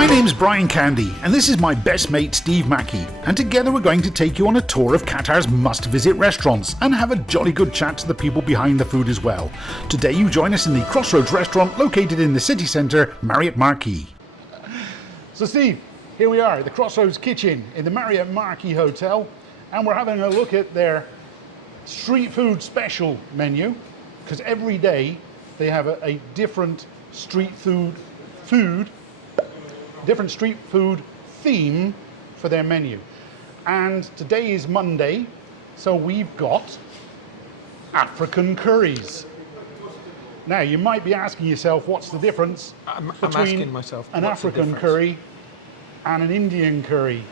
My name's Brian Candy, and this is my best mate Steve Mackie, and together we're going to take you on a tour of Qatar's must-visit restaurants and have a jolly good chat to the people behind the food as well. Today you join us in the Crossroads restaurant located in the City Centre Marriott Marquis. So Steve, here we are at the Crossroads kitchen in the Marriott Marquis Hotel, and we're having a look at their street food special menu, because every day they have a different street food theme for their menu. And today is Monday, so we've got African curries. Now you might be asking yourself, what's the difference between an African curry and an Indian curry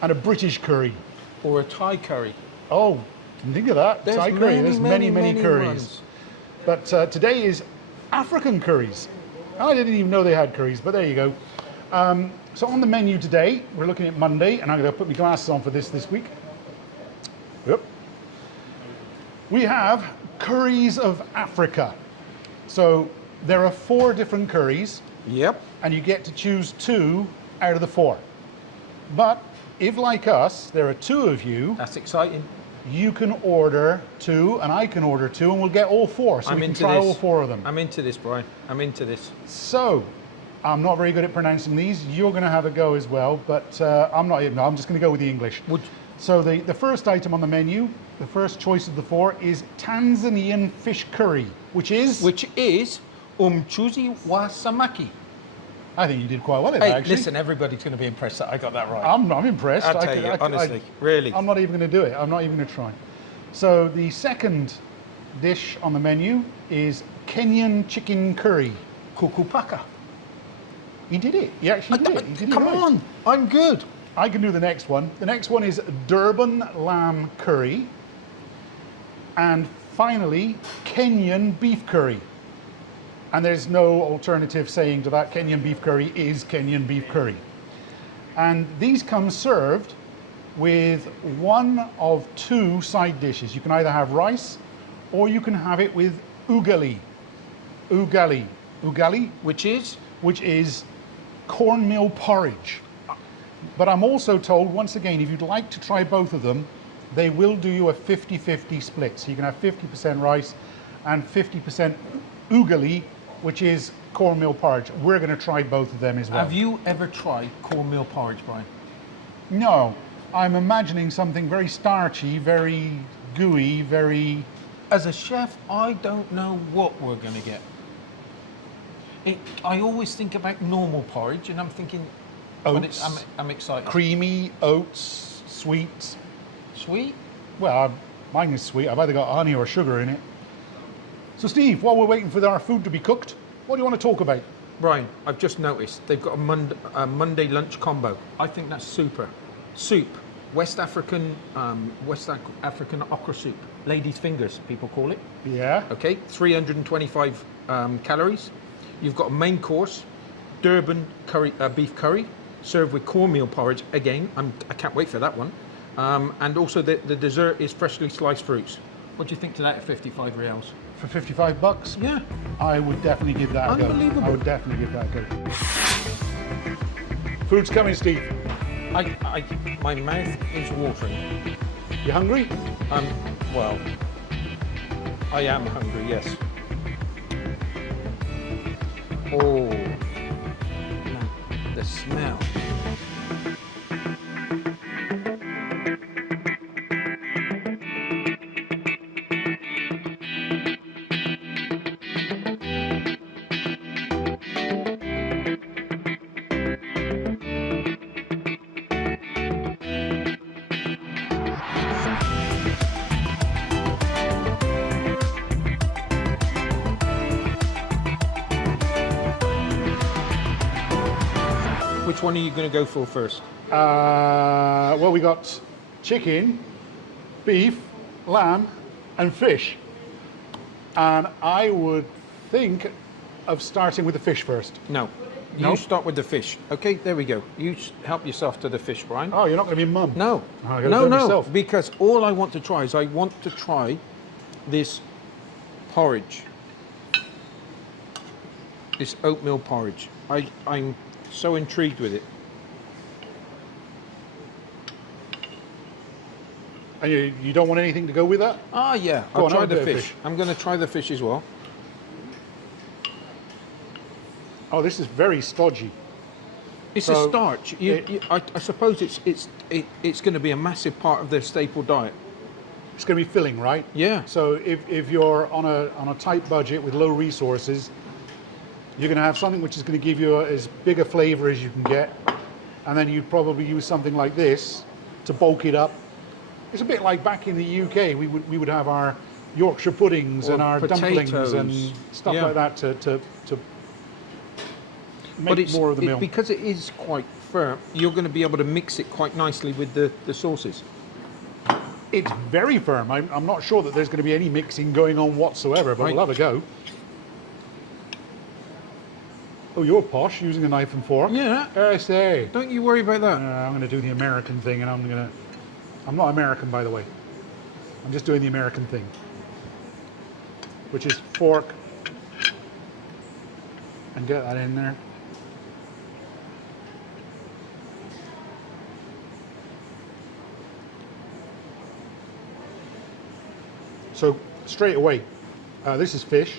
and a British curry? Or a Thai curry. Oh, think of that. Thai curry. There's many curries. Ones. But today is African curries. I didn't even know they had curries, but there you go. So on the menu today, we're looking at Monday, and I'm going to put my glasses on for this week. Yep. We have curries of Africa. So there are 4 different curries. Yep. And you get to choose 2 out of the 4. But if, like us, there are 2 of you, that's exciting. You can order 2, and I can order 2, and we'll get all 4. So we can try all 4 of them. I'm into this, Brian. I'm into this. So, I'm not very good at pronouncing these. You're going to have a go as well, but I'm not even. I'm just going to go with the English. So the first item on the menu, the first choice of the 4, is Tanzanian fish curry, which is umchuzi wa samaki. I think you did quite well at that, actually. Listen, everybody's going to be impressed that I got that right. I'm impressed. I'll tell you, honestly, really. I'm not even going to do it. I'm not even going to try. So the second dish on the menu is Kenyan chicken curry. Kukupaka. He did it. He actually did it. He did it Come right. on, I'm good. I can do the next one. The next one is Durban lamb curry. And finally, Kenyan beef curry. And there's no alternative saying to that. Kenyan beef curry is Kenyan beef curry. And these come served with one of 2 side dishes. You can either have rice or you can have it with ugali. Ugali, which is cornmeal porridge. But I'm also told, once again, if you'd like to try both of them, they will do you a 50-50 split. So you can have 50% rice and 50% ugali, which is cornmeal porridge. We're going to try both of them as well. Have you ever tried cornmeal porridge, Brian? No. I'm imagining something very starchy, very gooey, very... As a chef, I don't know what we're going to get. I always think about normal porridge, and I'm thinking... Oats. I'm excited. Creamy, oats, sweet. Sweet? Well, mine is sweet. I've either got honey or sugar in it. So Steve, while we're waiting for our food to be cooked, what do you want to talk about? Brian, I've just noticed they've got a Monday lunch combo. I think that's super. Soup, West African okra soup. Ladies' fingers, people call it. Yeah. Okay, 325 calories. You've got a main course, Durban curry, beef curry, served with cornmeal porridge. Again, I can't wait for that one. And also the dessert is freshly sliced fruits. What do you think to that at 55 reals? For 55 bucks? Yeah. I would definitely give that a go. Unbelievable. I would definitely give that a go. Food's coming, Steve. My mouth is watering. You hungry? Well, I am hungry, yes. Oh, man, the smell. Which one are you going to go for first? Well, we got chicken, beef, lamb, and fish. And I would think of starting with the fish first. No. You start with the fish. Okay, there we go. You help yourself to the fish, Brian. Oh, you're not going to be mum? No. Oh, no, because all I want to try is this porridge. This oatmeal porridge. I'm so intrigued with it. And you don't want anything to go with that? Ah, yeah. Go I'll on, try have a the bit of fish. fish. I'm going to try the fish as well. Oh, this is very stodgy. It's So a starch. I suppose it's going to be a massive part of their staple diet. It's going to be filling, right? Yeah. So if you're on a tight budget with low resources, you're going to have something which is going to give you as big a flavour as you can get, and then you'd probably use something like this to bulk it up. It's a bit like back in the UK, we would have our Yorkshire puddings Or and our dumplings potatoes. and stuff Yeah. like that to But make more of the meal. because it is quite firm, you're going to be able to mix it quite nicely with the sauces. It's very firm. I'm not sure that there's going to be any mixing going on whatsoever, but Right. we'll have a go. Oh, you're posh, using a knife and fork. Yeah. I say. Don't you worry about that. I'm going to do the American thing, and I'm not American, by the way. I'm just doing the American thing, which is fork and get that in there. So straight away, this is fish.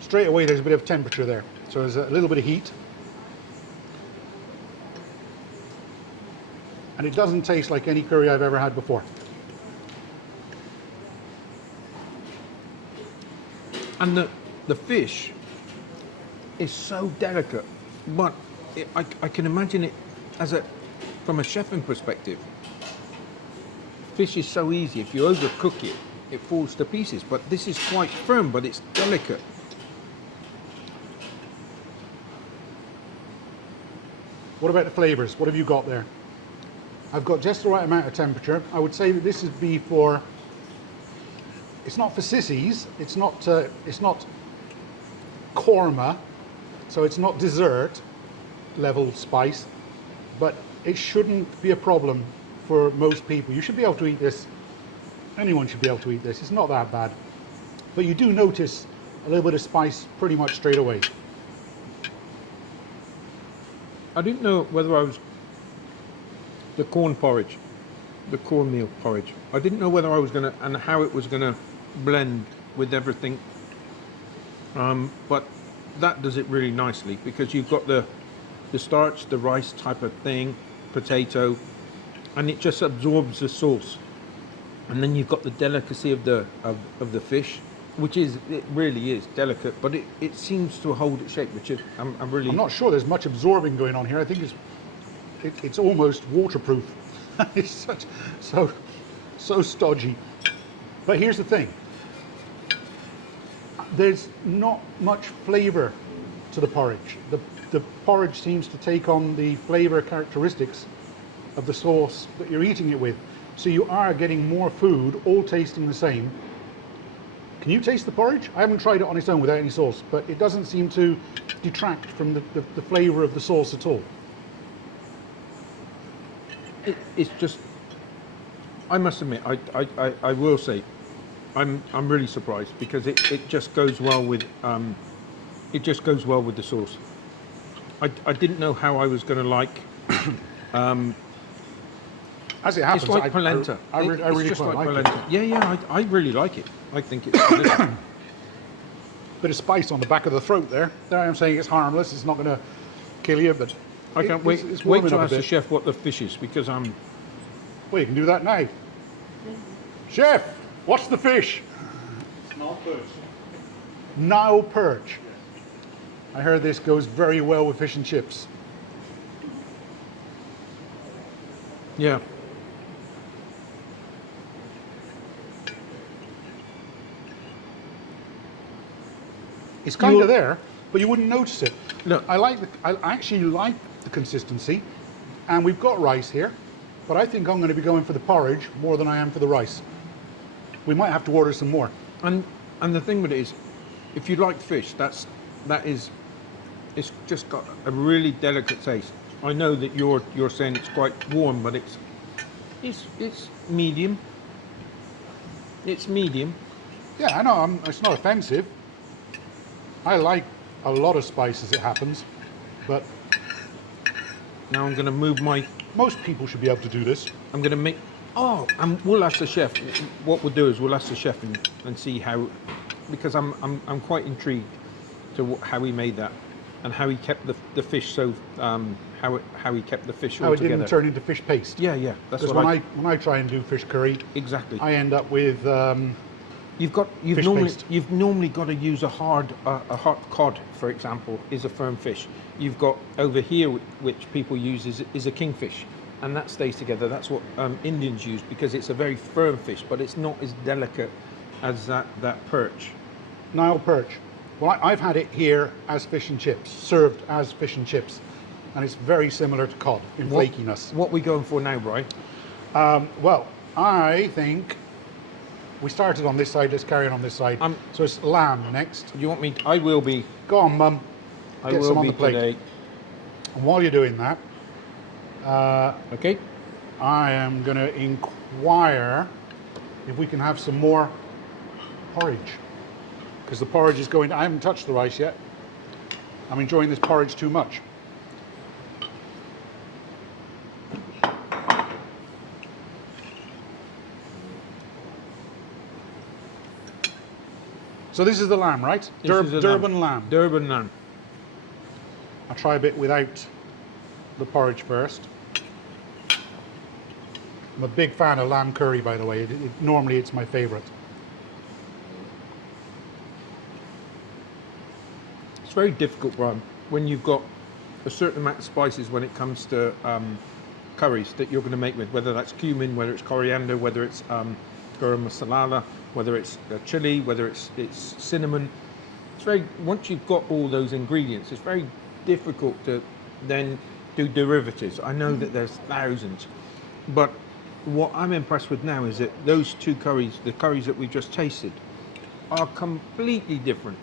Straight away, there's a bit of temperature there. So there's a little bit of heat. And it doesn't taste like any curry I've ever had before. And the fish is so delicate, but I can imagine it from a chefing perspective. Fish is so easy. If you overcook it, it falls to pieces. But this is quite firm, but it's delicate. What about the flavours? What have you got there? I've got just the right amount of temperature. I would say that this would be for, it's not for sissies, it's not korma, so it's not dessert level spice, but it shouldn't be a problem for most people. You should be able to eat this. Anyone should be able to eat this. It's not that bad. But you do notice a little bit of spice pretty much straight away. I didn't know whether I was the corn porridge, the cornmeal porridge. I didn't know whether I was going to and how it was going to blend with everything. But that does it really nicely because you've got the starch, the rice type of thing, potato, and it just absorbs the sauce. And then you've got the delicacy of the fish, which it really is delicate, but it seems to hold its shape, which is I'm I'm not sure there's much absorbing going on here. I think it's almost waterproof. It's so stodgy. But here's the thing. There's not much flavour to the porridge. The porridge seems to take on the flavour characteristics of the sauce that you're eating it with. So you are getting more food, all tasting the same. Can you taste the porridge? I haven't tried it on its own without any sauce, but it doesn't seem to detract from the flavour of the sauce at all. It's just, I must admit, I will say, I'm really surprised because it just goes well with the sauce. I didn't know how I was going to like. As it happens, It's like polenta. I really just quite like like polenta. it. Yeah, I really like it. I think it's delicious. Bit of spice on the back of the throat there. There I am saying it's harmless. It's not going to kill you, but I can't wait. It's Wait warming to up a ask the bit. chef what the fish is because I'm. Well, you can do that now. Chef, what's the fish? Small perch. Nile perch. I heard this goes very well with fish and chips. Yeah. It's kind of there, but you wouldn't notice it. Look. I actually like the consistency, and we've got rice here, but I think I'm going to be going for the porridge more than I am for the rice. We might have to order some more. And the thing with it is, if you like fish, it's just got a really delicate taste. I know that you're saying it's quite warm, but it's medium. It's medium. Yeah, I know. It's not offensive. I like a lot of spice as it happens. but Now I'm going to move my. most people should be able to do this. I'm going to make. Oh, we'll ask the chef. What we'll do is we'll ask the chef and see how, because I'm quite intrigued to how he made that, and how he kept the fish so how he kept the fish all How it together. didn't turn into fish paste. Yeah, yeah. That's Because what when I try and do fish curry, exactly. I end up with You've fish paste. normally got to use a hard cod, for example, is a firm fish. You've got over here, which people use is a kingfish, and that stays together. That's what Indians use because it's a very firm fish, but it's not as delicate as that perch. Nile perch. Well, I've had it here as fish and chips, served as fish and chips, and it's very similar to cod in flakiness. What are we going for now, Brian? Well, I think we started on this side. Let's carry on this side. So it's lamb next. You want me? I will be. Go on, Mum. I Get will some on be the plate. today. And while you're doing that, Okay. I am going to inquire if we can have some more porridge. Because the porridge is going, I haven't touched the rice yet. I'm enjoying this porridge too much. So this is the lamb, right? This is the Durban lamb. Durban lamb. I'll try a bit without the porridge first. I'm a big fan of lamb curry, by the way. Normally it's my favourite. It's very difficult, Brian, when you've got a certain amount of spices when it comes to curries that you're going to make with, whether that's cumin, whether it's coriander, whether it's garam masala, whether it's chili, whether it's cinnamon. It's very, once you've got all those ingredients, it's very difficult to then do derivatives. I know that there's thousands, but what I'm impressed with now is that those two curries, the curries that we just tasted, are completely different.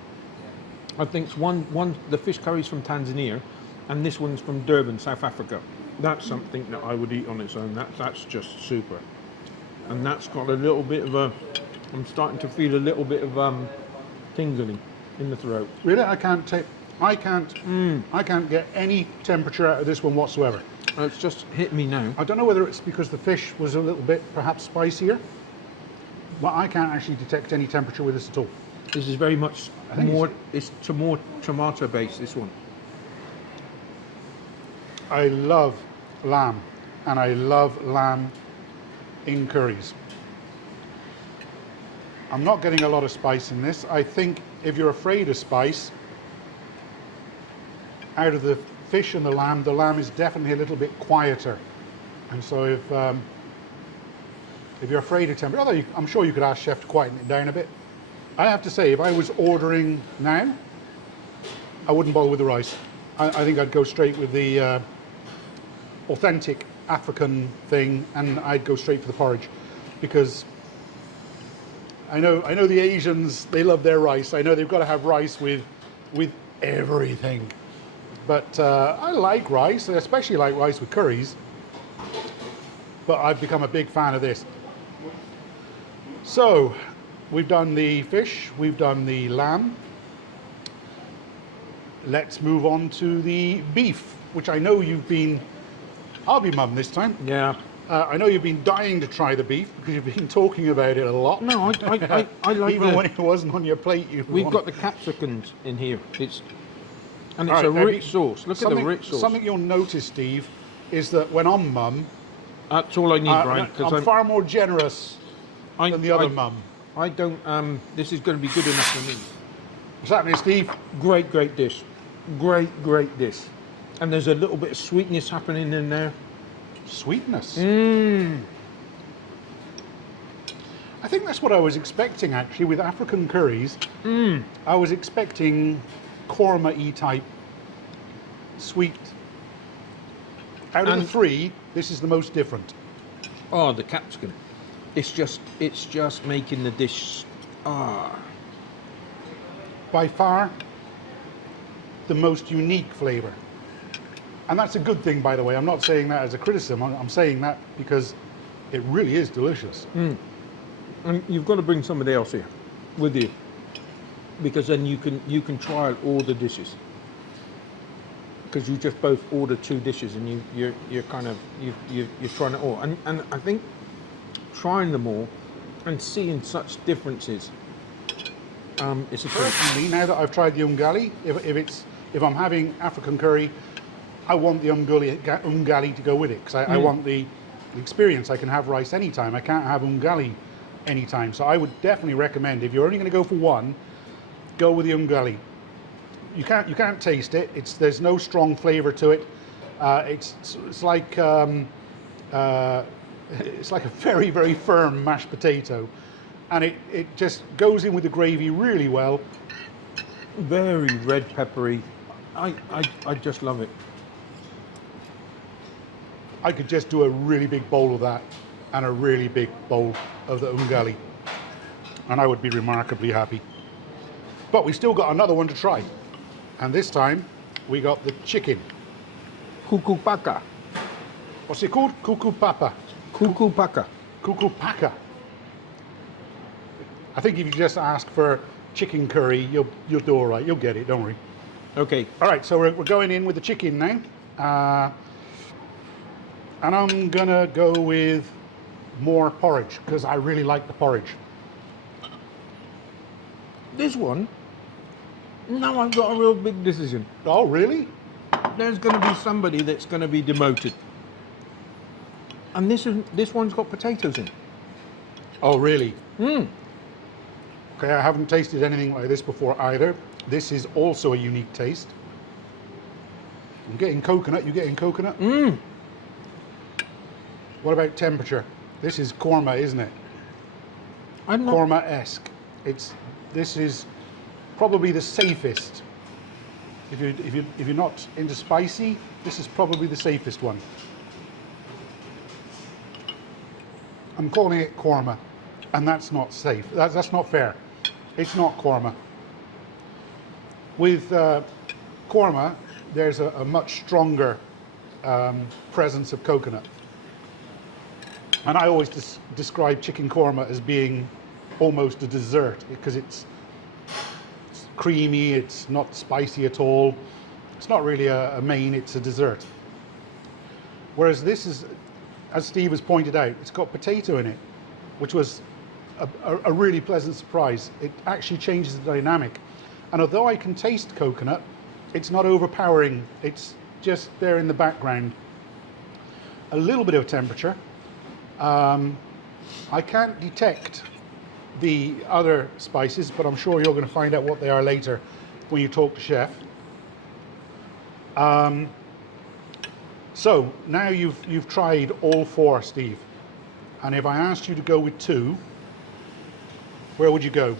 I think one the fish curry's from Tanzania, and this one's from Durban, South Africa. That's something that I would eat on its own. That's just super, and that's got a little bit of a. I'm starting to feel a little bit of tingling in the throat. Really, I can't get any temperature out of this one whatsoever. It's just hit me now. I don't know whether it's because the fish was a little bit perhaps spicier, but I can't actually detect any temperature with this at all. This is very much I think more. It's more tomato based. This one. I love lamb, and I love lamb in curries. I'm not getting a lot of spice in this. I think if you're afraid of spice, out of the fish and the lamb is definitely a little bit quieter. And so if you're afraid of temperature, although I'm sure you could ask chef to quieten it down a bit. I have to say, if I was ordering now, I wouldn't bother with the rice. I think I'd go straight with the authentic African thing, and I'd go straight for the porridge, because I know the Asians, they love their rice. I know they've got to have rice with everything. But I like rice, I especially like rice with curries. But I've become a big fan of this. So, we've done the fish, we've done the lamb. Let's move on to the beef, which I know you've been, I'll be mum this time. Yeah. I know you've been dying to try the beef because you've been talking about it a lot. No, I like even when it wasn't on your plate. We've got the capsicums in here. It's a All right, now, rich sauce. Look at the rich sauce. Something you'll notice, Steve, is that when I'm mum, That's all I need, Brian. I'm far more generous than the other mum. I don't. This is going to be good enough for me. What's happening, Steve? Great dish. Great dish. And there's a little bit of sweetness happening in there. Sweetness. Mmm. I think that's what I was expecting, actually, with African curries. I was expecting korma-y type sweet. Out of the three, this is the most different. Oh, the capsicum. It's just making the dish. By far, the most unique flavour. And that's a good thing, by the way. I'm not saying that as a criticism. I'm saying that because it really is delicious. And you've got to bring somebody else here with you, because then you can trial all the dishes. because you just both order 2 dishes and you're kind of you're trying it all, and I think trying them all and seeing such differences, it's a treat. Personally, now that I've tried the ungali, if I'm having African curry, I want the ungali to go with it, because I want the experience. I can have rice anytime. I can't have ungali anytime. So I would definitely recommend, if you're only going to go for one, go with the ungali. You can't taste it. There's no strong flavour to it. It's like a very, very firm mashed potato, and it just goes in with the gravy really well. Very red peppery. I just love it. I could just do a really big bowl of that and a really big bowl of the ungali, and I would be remarkably happy. But we still got another one to try, and this time we got the chicken. Kuku paka. What's it called? Kuku papa. Kuku paka. Kuku paka. I think if you just ask for chicken curry, you'll do all right. You'll get it, don't worry. Okay. All right, so we're going in with the chicken now. And I'm gonna go with more porridge, because I really like the porridge. This one, now I've got a real big decision. Oh, really? There's going to be somebody that's going to be demoted. And this one's got potatoes in. Oh, really? Mm. Okay, I haven't tasted anything like this before either. This is also a unique taste. I'm getting coconut. You getting coconut? Mm. What about temperature? This is korma, isn't it? I'm not... Korma-esque. This is probably the safest. If you're not into spicy, this is probably the safest one. I'm calling it korma, and that's not safe. That's not fair. It's not korma. With korma, there's a much stronger presence of coconut. And I always describe chicken korma as being almost a dessert, because it's creamy, it's not spicy at all. It's not really a main, it's a dessert. Whereas this is, as Steve has pointed out, it's got potato in it, which was a really pleasant surprise. It actually changes the dynamic. And although I can taste coconut, it's not overpowering. It's just there in the background. A little bit of temperature. I can't detect the other spices, but I'm sure you're going to find out what they are later when you talk to Chef. So now you've tried all 4, Steve. And if I asked you to go with 2, where would you go?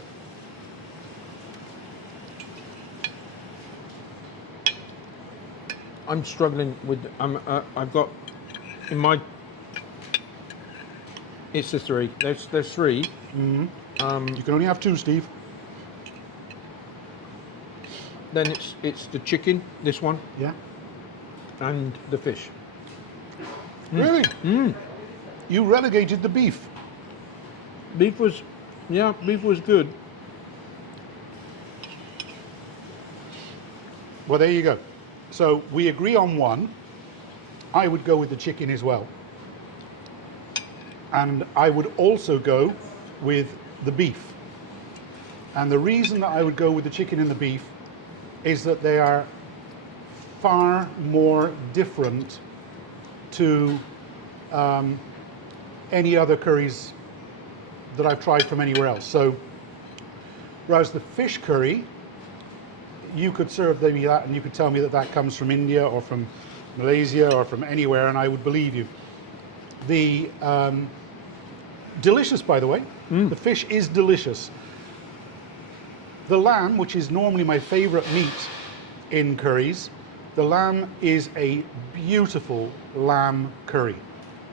I'm struggling with. I've got in my. It's the 3. There's 3. Mm-hmm. You can only have 2, Steve. Then it's the chicken, this one, Yeah. and the fish. Really? Mm. You relegated the beef. Beef was good. Well, there you go. So we agree on 1. I would go with the chicken as well. And I would also go with the beef. And the reason that I would go with the chicken and the beef is that they are far more different to any other curries that I've tried from anywhere else. So, whereas the fish curry, you could serve me that and you could tell me that that comes from India or from Malaysia or from anywhere, and I would believe you. The delicious, by the way. The fish is delicious. The lamb, which is normally my favorite meat in curries, the lamb is a beautiful lamb curry.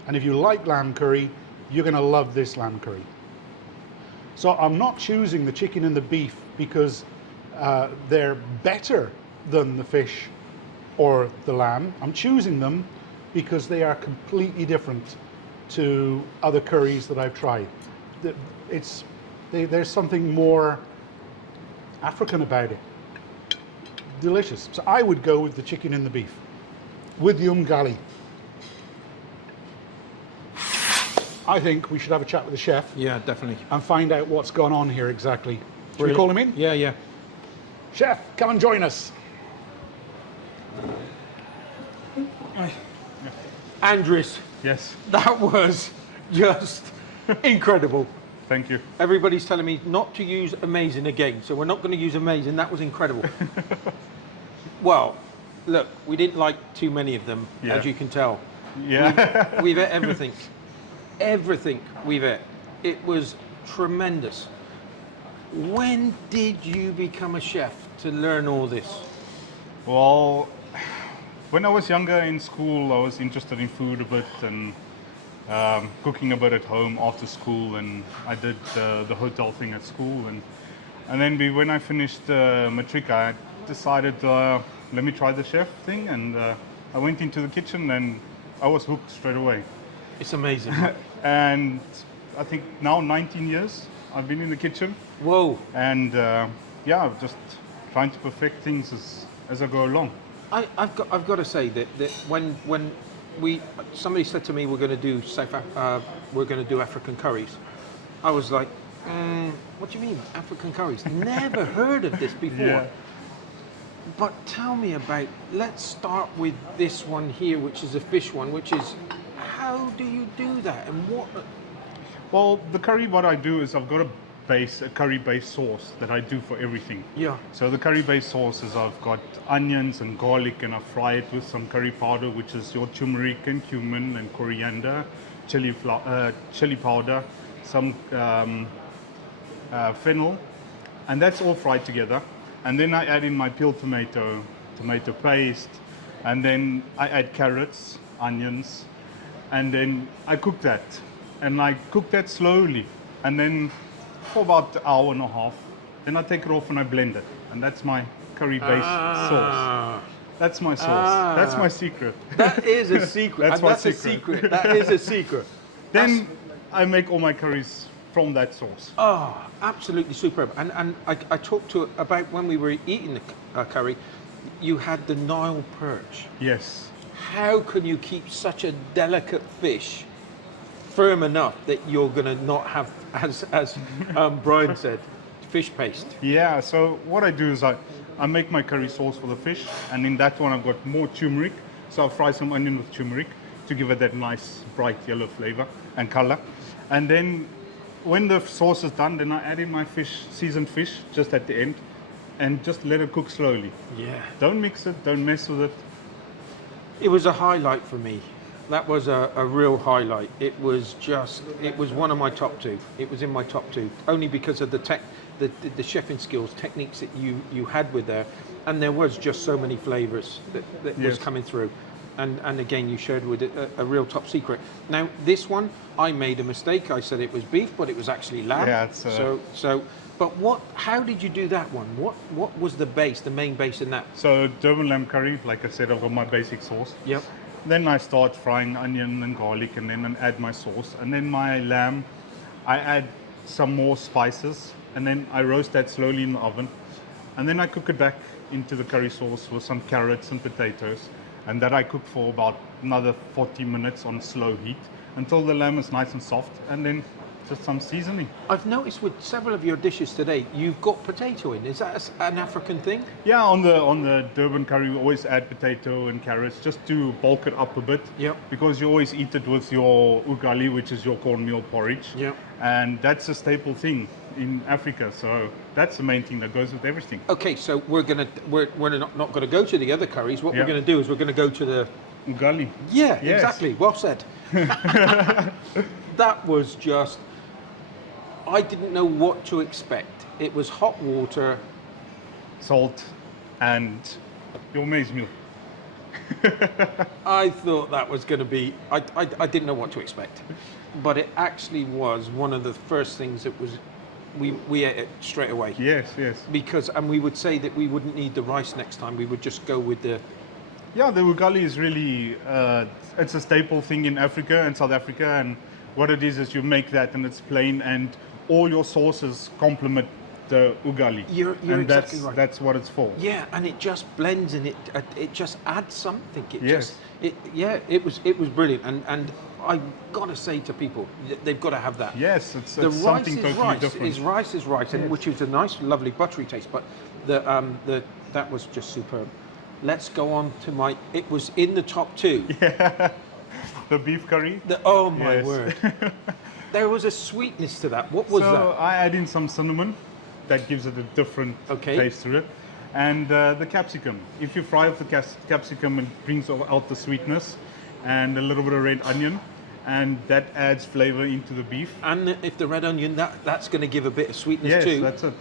And if you like lamb curry, you're going to love this lamb curry. So I'm not choosing the chicken and the beef because they're better than the fish or the lamb. I'm choosing them because they are completely different to other curries that I've tried. There's something more African about it. delicious. So I would go with the chicken and the beef, with the umgali. I think we should have a chat with the chef Yeah, definitely. and find out what's gone on here exactly. Should we Brilliant. call him in? Yeah, yeah. Chef, come and join us. Andres, Yes, that was just incredible. thank you. Everybody's telling me not to use amazing again, so we're not going to use amazing. That was incredible. Well, look, we didn't like too many of them, Yeah. as you can tell. Yeah. We've ate everything. Everything we've ate. It was tremendous. When did you become a chef to learn all this? Well, when I was younger in school, I was interested in food a bit and cooking a bit at home after school, and I did the hotel thing at school, and then when I finished matric, I decided let me try the chef thing, and I went into the kitchen and I was hooked straight away. It's amazing. And I think now 19 years I've been in the kitchen, Whoa. and yeah, just trying to perfect things as I go along. I've got to say that when somebody said to me we're going to do African curries, I was like, what do you mean African curries? Never heard of this before. Yeah. But tell me about. Let's start with this one here, which is a fish one. Which is, how do you do that, and what? Well, the curry, what I do is I've got a curry-based sauce that I do for everything. Yeah. So the curry-based sauce is I've got onions and garlic, and I fry it with some curry powder, which is your turmeric and cumin and coriander, chili powder, some fennel, and that's all fried together. And then I add in my peeled tomato paste, and then I add carrots, onions, and then I cook that. And I cook that slowly, and then for about an hour and a half. Then I take it off and I blend it, and that's my curry-based sauce. That's my sauce. That's my secret. That is a secret. That's and my that's a secret. secret. That is a secret. Then I make all my curries from that sauce. Oh, absolutely superb. And I talked to about when we were eating the curry, you had the Nile perch. Yes. How can you keep such a delicate fish firm enough that you're going to not have, as Brian said, fish paste? Yeah, so what I do is I make my curry sauce for the fish, and in that one I've got more turmeric. So I fry some onion with turmeric to give it that nice bright yellow flavor and color. And then when the sauce is done, then I add in my seasoned fish, just at the end, and just let it cook slowly. Yeah. Don't mix it, don't mess with it. It was a highlight for me. That was a real highlight. It was one of my top two. It was in my top two, only because of the chefing skills, techniques that you had with there, and there was just so many flavors that was Yes. coming through. And again, you shared with it a real top secret. Now, this one, I made a mistake. I said it was beef, but it was actually lamb. Yeah, it's, But how did you do that one? What was the main base in that? So Durban lamb curry, like I said, I've got my basic sauce. Yep. Then I start frying onion and garlic, and then I add my sauce. And then my lamb, I add some more spices, and then I roast that slowly in the oven. And then I cook it back into the curry sauce with some carrots and potatoes. And that I cook for about another 40 minutes on slow heat until the lamb is nice and soft, and then just some seasoning. I've noticed with several of your dishes today, you've got potato in. Is that an African thing? Yeah, on the Durban curry, we always add potato and carrots just to bulk it up a bit. Yep. Because you always eat it with your ugali, which is your cornmeal porridge. Yep. And that's a staple thing in Africa. So that's the main thing that goes with everything. Okay, so we're not going to go to the other curries. What Yeah. we're going to do is we're going to go to the. Ugali. Yeah, Yes. exactly. Well said. That was just. I didn't know what to expect. It was hot water. Salt and your maize meal. I thought that was going to be. I didn't know what to expect, but it actually was one of the first things that was. We ate it straight away. Yes, yes. And we would say that we wouldn't need the rice next time. We would just go with the. Yeah, the ugali is really, it's a staple thing in Africa and South Africa, and what it is you make that and it's plain, and all your sauces complement ugali. You're and exactly right. That's what it's for. Yeah, and it just blends and it just adds something. Yes. It was brilliant, and I've got to say to people, they've got to have that. Yes, it's The rice something is totally rice. different. Rice is rice, and Yes. which is a nice, lovely buttery taste. But that was just superb. Let's go on to it was in the top two. The beef curry. Oh my Yes. word! There was a sweetness to that. What was So that? I add in some cinnamon, that gives it a different Okay. taste to it, and the capsicum. If you fry up the capsicum, it brings out the sweetness, and a little bit of red onion, and that adds flavor into the beef. And if the red onion, that's going to give a bit of sweetness Yes, too. that's it.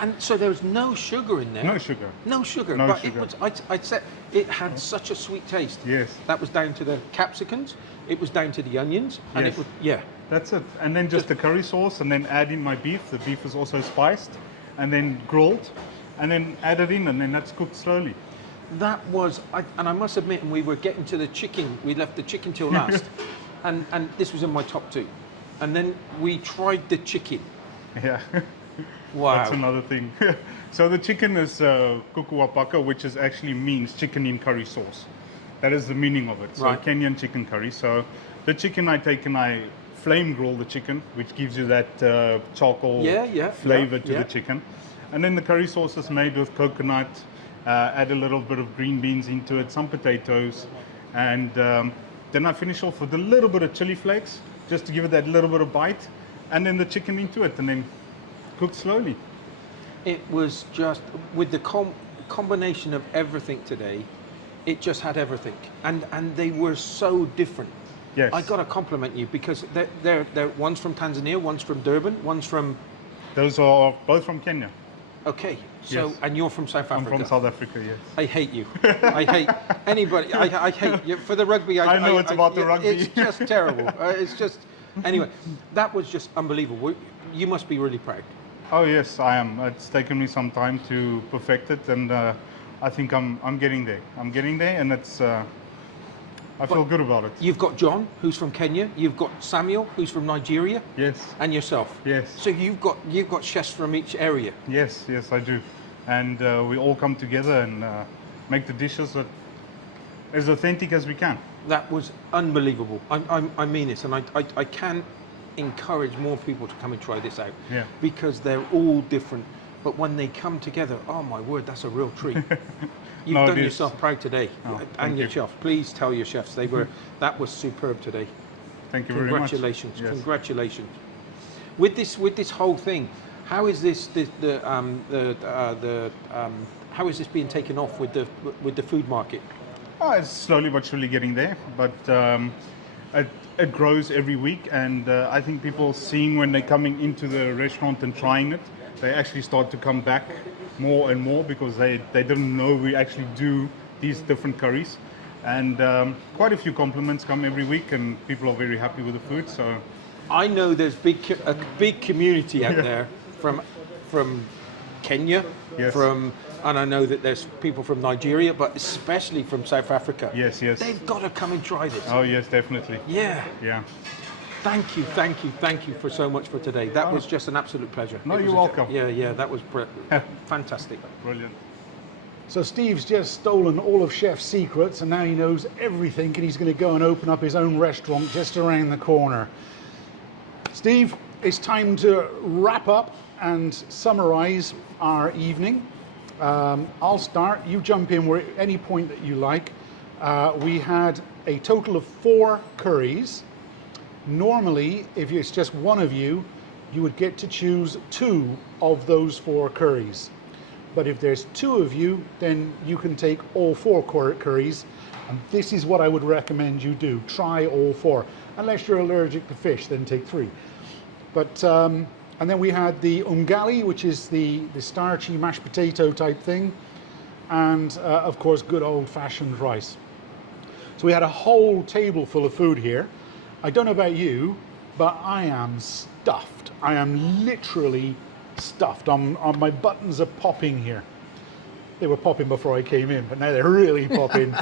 And so there was no sugar in there. No sugar. No sugar. No but sugar. it was. I'd say it had such a sweet taste. Yes. That was down to the capsicums. It was down to the onions, and Yes. it was That's it. And then just the curry sauce, and then add in my beef. The beef is also spiced, and then grilled, and then add it in, and then that's cooked slowly. That was. And I must admit, and we were getting to the chicken. We left the chicken till last, and this was in my top two, and then we tried the chicken. Yeah. Wow. That's another thing. So the chicken is kuku wapaka, which is actually means chicken in curry sauce. That is the meaning of it. So Right. Kenyan chicken curry. So the chicken I take and I flame grill the chicken, which gives you that charcoal flavor to the chicken. And then the curry sauce is made with coconut. Add a little bit of green beans into it, some potatoes, and then I finish off with a little bit of chili flakes, just to give it that little bit of bite, and then the chicken into it, and then cook slowly. It was just with the combination of everything today. It just had everything, and they were so different. Yes. I got to compliment you because they're one's from Tanzania, one's from Durban, one's from. Those are both from Kenya. Okay, so Yes. and you're from South I'm Africa. from South Africa, yes. I hate you. I hate anybody. I hate you for the rugby. I know it's about the rugby. It's just terrible. It's just anyway. That was just unbelievable. You must be really proud. Oh yes, I am. It's taken me some time to perfect it, and I think I'm getting there. I'm getting there, and it's. I feel good about it. You've got John, who's from Kenya. You've got Samuel, who's from Nigeria, Yes. and yourself. Yes. So you've got chefs from each area. Yes, I do, and we all come together and make the dishes that as authentic as we can. That was unbelievable. I mean this, and I can encourage more people to come and try this out. Yeah. Because they're all different, but when they come together, oh my word, that's a real treat. You've No, it done is. yourself proud today, Oh, and thank your you. chefs. Please tell your chefs that was superb today. Thank you very much. Congratulations, Yes. congratulations. With this whole thing, how is this how is this being taken off with the food market? Oh, it's slowly but surely getting there, but it grows every week, and I think people seeing when they're coming into the restaurant and trying it, they actually start to come back more and more because they didn't know we actually do these different curries, and quite a few compliments come every week, and people are very happy with the food. So I know there's a big community out there from Kenya, Yes. and I know that there's people from Nigeria, but especially from South Africa. yes. They've got to come and try this. Oh yes, definitely. Yeah. Yeah. Thank you for so much for today. That was just an absolute pleasure. No, It you're was welcome. Yeah, that was fantastic. Brilliant. So Steve's just stolen all of Chef's secrets, and now he knows everything, and he's going to go and open up his own restaurant just around the corner. Steve, it's time to wrap up and summarize our evening. I'll start. You jump in where at any point that you like. We had a total of 4 curries. Normally, if it's just one of you, you would get to choose 2 of those 4 curries. But if there's 2 of you, then you can take all 4 curries. And this is what I would recommend you do. Try all 4. Unless you're allergic to fish, then take 3. But, and then we had the ungali, which is the starchy mashed potato type thing. And of course, good old fashioned rice. So we had a whole table full of food here. I don't know about you, but I am stuffed. I am literally stuffed. My buttons are popping here. They were popping before I came in, but now they're really popping.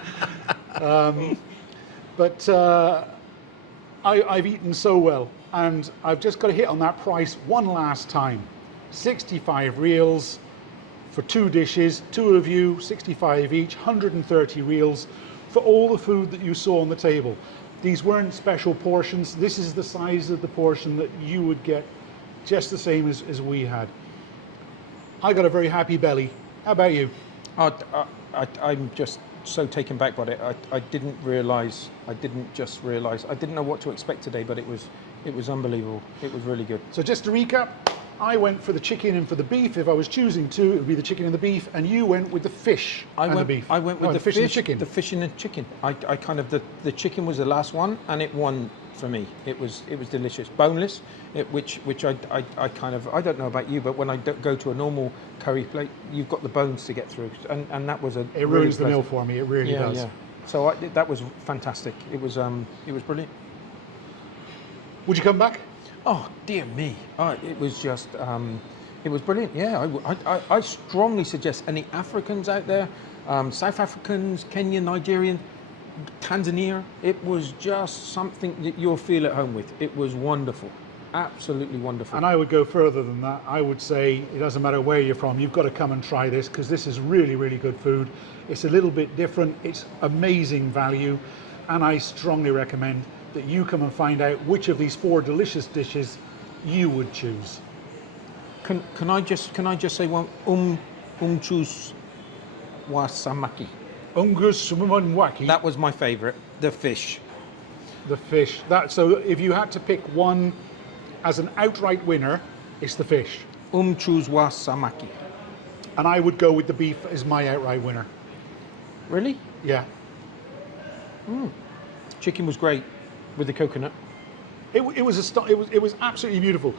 I've eaten so well, and I've just got to hit on that price one last time. 65 reals for 2 dishes, 2 of you, 65 each, 130 reals for all the food that you saw on the table. These weren't special portions. This is the size of the portion that you would get, just the same as we had. I got a very happy belly. How about you? I'm just so taken back by it. I didn't know what to expect today, but it was unbelievable. It was really good. So just to recap, I went for the chicken and for the beef. If I was choosing to, it would be the chicken and the beef, and you went with the fish and the beef. I went with the fish and the chicken. The fish and the chicken. I kind of the chicken was the last one, and it won for me. It was delicious, boneless. Which I don't know about you, but when I go to a normal curry plate, you've got the bones to get through, and that was a. It really ruins the meal for me. It really does. Yeah. So that was fantastic. It was brilliant. Would you come back? Oh dear me! It was just, it was brilliant. Yeah, I strongly suggest any Africans out there, South Africans, Kenya, Nigerian, Tanzania. It was just something that you'll feel at home with. It was wonderful, absolutely wonderful. And I would go further than that. I would say it doesn't matter where you're from. You've got to come and try this because this is really, really good food. It's a little bit different. It's amazing value, and I strongly recommend that you come and find out which of these 4 delicious dishes you would choose. Can I just say one? Choose wasamaki. Ungus waki. That was my favourite. The fish. The fish. So if you had to pick one as an outright winner, it's the fish. Choose wasamaki. And I would go with the beef as my outright winner. Really? Yeah. Chicken was great with the coconut. It was absolutely beautiful,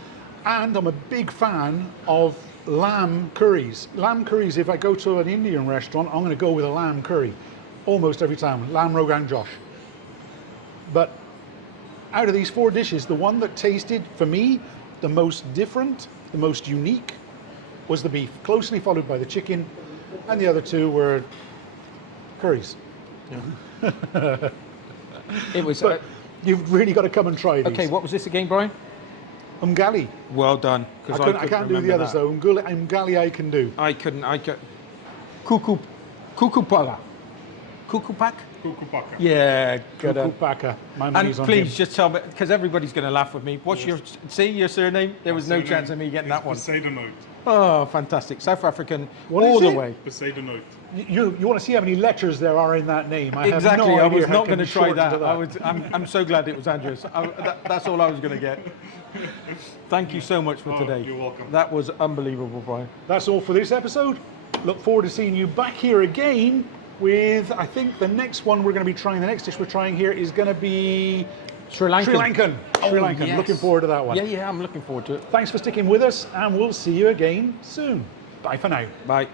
and I'm a big fan of lamb curries. Lamb curries. If I go to an Indian restaurant, I'm going to go with a lamb curry, almost every time. Lamb Rogan Josh. But out of these 4 dishes, the one that tasted for me the most different, the most unique, was the beef, closely followed by the chicken, and the other 2 were curries. Yeah. It was. But you've really got to come and try these. Okay, what was this again, Brian? Umgali. Well done. I can't do the others though. Umgali I can do. I couldn't. Kukupala. Kukupak? Kukupaka. Yeah, good. Kukupaka. My money's And on please him. just tell me, because everybody's going to laugh with me. What's your surname? There was no chance of me getting that one. Poseidonite. Oh, fantastic. South African What all is the it? way. Poseidonite. You want to see how many letters there are in that name? I Exactly. Have no I idea was how not it can going to be try shortened to that. I'm so glad it was Andres. That's all I was going to get. Thank you so much for today. You're welcome. That was unbelievable, Brian. That's all for this episode. Look forward to seeing you back here again with, I think the next one we're going to be trying, the next dish we're trying here is going to be Sri Lankan. Sri Lankan. Oh, Sri Lankan. yes. Looking forward to that one. Yeah, I'm looking forward to it. Thanks for sticking with us, and we'll see you again soon. Bye for now. Bye.